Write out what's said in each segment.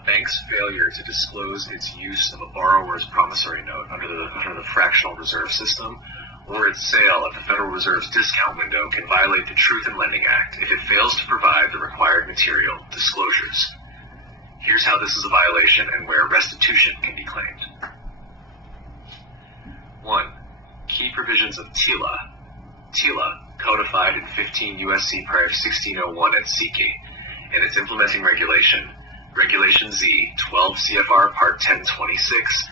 A bank's failure to disclose its use of a borrower's promissory note under the fractional reserve system or its sale at the Federal Reserve's discount window can violate the Truth in Lending Act if it fails to provide the required material disclosures. Here's how this is a violation and where restitution can be claimed. 1. Key provisions of TILA. TILA, codified in 15 U.S.C. Paragraph 1601 at SICI, and its implementing regulation, Regulation Z, 12 CFR Part 1026,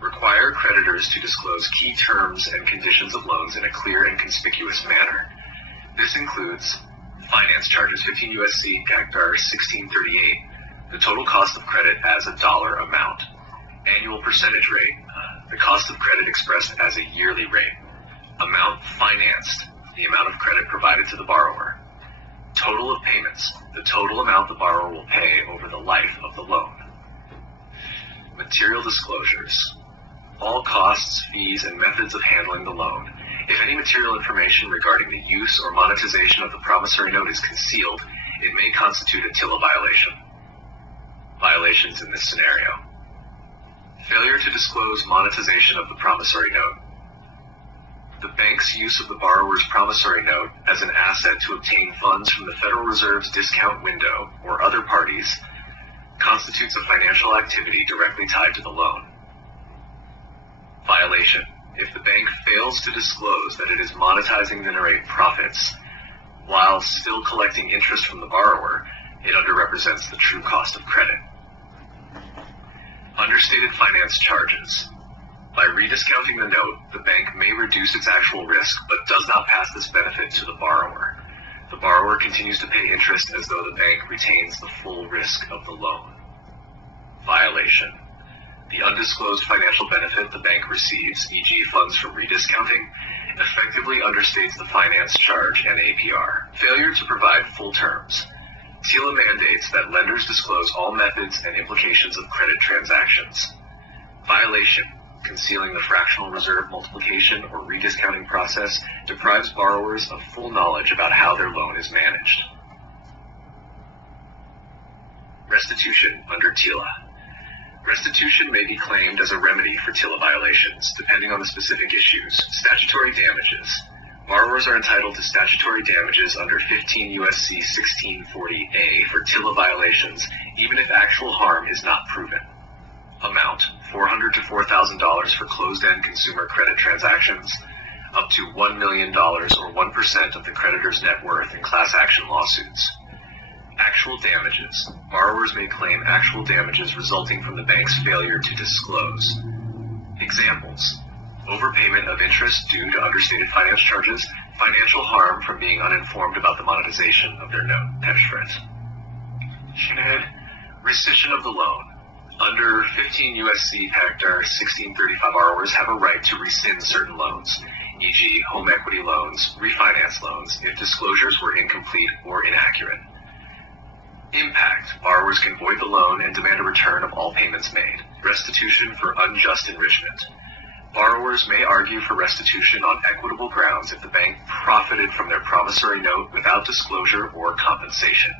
require creditors to disclose key terms and conditions of loans in a clear and conspicuous manner. This includes finance charges, 15 U.S.C. Chapter 1638, the total cost of credit as a dollar amount, annual percentage rate, the cost of credit expressed as a yearly rate, amount financed, the amount of credit provided to the borrower, total of payments, the total amount the borrower will pay over the life of the loan. Material disclosures. All costs, fees, and methods of handling the loan. If any material information regarding the use or monetization of the promissory note is concealed, it may constitute a TILA violation. Violations in this scenario. Failure to disclose monetization of the promissory note. The bank's use of the borrower's promissory note as an asset to obtain funds from the Federal Reserve's discount window or other parties constitutes a financial activity directly tied to the loan. Violation. If the bank fails to disclose that it is monetizing the narrate profits while still collecting interest from the borrower, it underrepresents the true cost of credit. Understated finance charges. By rediscounting the note, the bank may reduce its actual risk, but does not pass this benefit to the borrower. The borrower continues to pay interest as though the bank retains the full risk of the loan. Violation. The undisclosed financial benefit the bank receives, e.g. funds from rediscounting, effectively understates the finance charge and APR. Failure to provide full terms. TILA mandates that lenders disclose all methods and implications of credit transactions. Violation. Concealing the fractional reserve multiplication or rediscounting process deprives borrowers of full knowledge about how their loan is managed. Restitution under TILA. Restitution may be claimed as a remedy for TILA violations, depending on the specific issues. Statutory damages. Borrowers are entitled to statutory damages under 15 U.S.C. 1640A for TILA violations, even if actual harm is not proven. Amount, $400 to $4,000 for closed-end consumer credit transactions, up to $1 million or 1% of the creditor's net worth in class action lawsuits. Actual damages. Borrowers may claim actual damages resulting from the bank's failure to disclose. Examples: overpayment of interest due to understated finance charges, financial harm from being uninformed about the monetization of their note. Rescission of the loan. Under 15 U.S.C. Chapter 1635, borrowers have a right to rescind certain loans, e.g. home equity loans, refinance loans, if disclosures were incomplete or inaccurate. Impact. Borrowers can void the loan and demand a return of all payments made. Restitution for unjust enrichment. Borrowers may argue for restitution on equitable grounds if the bank profited from their promissory note without disclosure or compensation.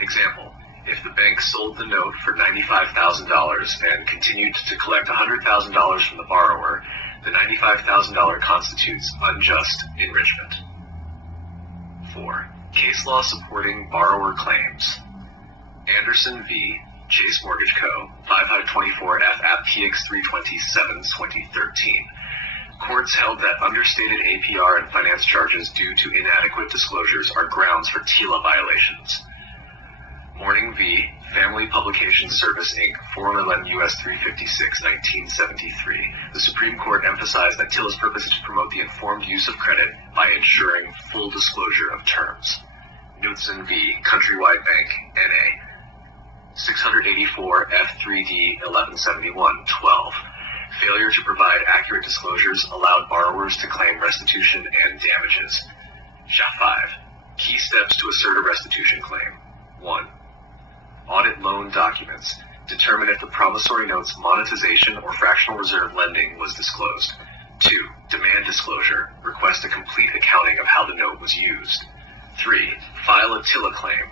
Example: if the bank sold the note for $95,000 and continued to collect $100,000 from the borrower, the $95,000 constitutes unjust enrichment. 4. Case law supporting borrower claims. Anderson v. Chase Mortgage Co., 524 F. App PX 327, 2013. Courts held that understated APR and finance charges due to inadequate disclosures are grounds for TILA violations. Morning v. Family Publications Service, Inc., 411 U.S. 356, 1973. The Supreme Court emphasized that TILA's purpose is to promote the informed use of credit by ensuring full disclosure of terms. Knudsen v. Countrywide Bank, N.A., 684 F3D 1171, 12. Failure to provide accurate disclosures allowed borrowers to claim restitution and damages. SHA 5. Key steps to assert a restitution claim. 1. Audit loan documents. Determine if the promissory note's monetization or fractional reserve lending was disclosed. 2. Demand disclosure. Request a complete accounting of how the note was used. 3. File a TILA claim.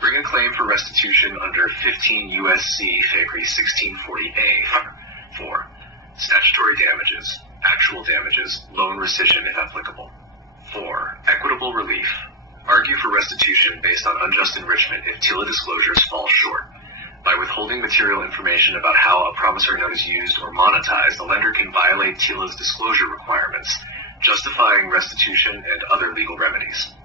Bring a claim for restitution under 15 U.S.C. FACRI 1640A. 4. Statutory damages, actual damages, loan rescission if applicable. 4. Equitable relief. Argue for restitution based on unjust enrichment if TILA disclosures fall short. By withholding material information about how a promissory note is used or monetized, the lender can violate TILA's disclosure requirements, justifying restitution and other legal remedies.